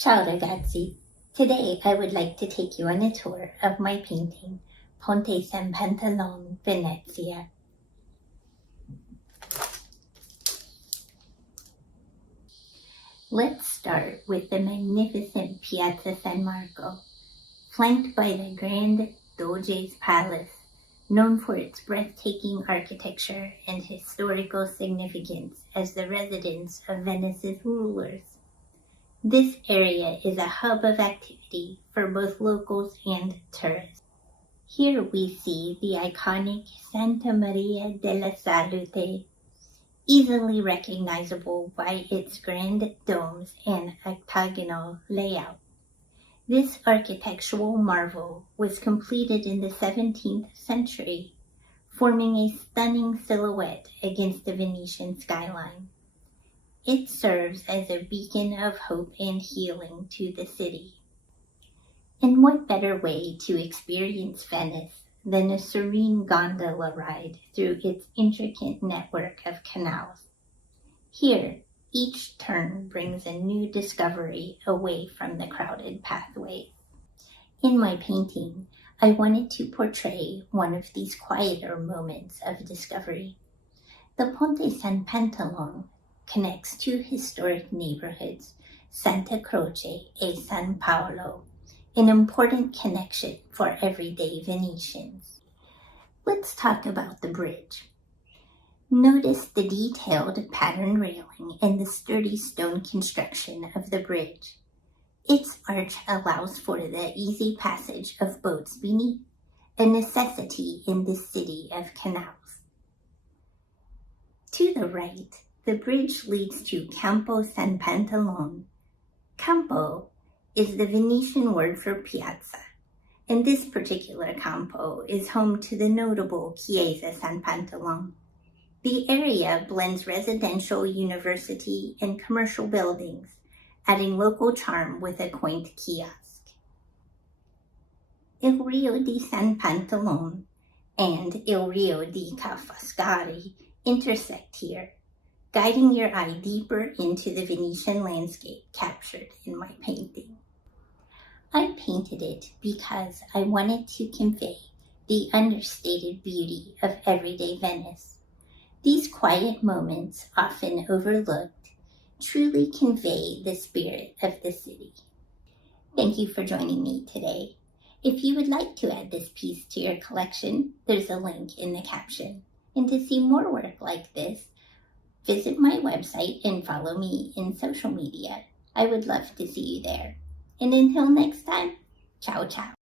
Ciao ragazzi! Today I would like to take you on a tour of my painting, Ponte San Pantalon, Venezia. Let's start with the magnificent Piazza San Marco, flanked by the Grand Doge's Palace, known for its breathtaking architecture and historical significance as the residence of Venice's rulers. This area is a hub of activity for both locals and tourists. Here we see the iconic Santa Maria della Salute, easily recognizable by its grand domes and octagonal layout. This architectural marvel was completed in the 17th century, forming a stunning silhouette against the Venetian skyline. It serves as a beacon of hope and healing to the city. And what better way to experience Venice than a serene gondola ride through its intricate network of canals? Here, each turn brings a new discovery away from the crowded pathways. In my painting, I wanted to portray one of these quieter moments of discovery. The Ponte San Pantalon connects two historic neighborhoods, Santa Croce and San Paolo, an important connection for everyday Venetians. Let's talk about the bridge. Notice the detailed pattern railing and the sturdy stone construction of the bridge. Its arch allows for the easy passage of boats beneath, a necessity in this city of canals. To the right, the bridge leads to Campo San Pantalon. Campo is the Venetian word for piazza, and this particular campo is home to the notable Chiesa San Pantalon. The area blends residential, university, and commercial buildings, adding local charm with a quaint kiosk. Il Rio di San Pantalon and Il Rio di Cafascari intersect here, guiding your eye deeper into the Venetian landscape captured in my painting. I painted it because I wanted to convey the understated beauty of everyday Venice. These quiet moments, often overlooked, truly convey the spirit of the city. Thank you for joining me today. If you would like to add this piece to your collection, there's a link in the caption. And to see more work like this, visit my website and follow me in social media. I would love to see you there. And until next time, ciao ciao.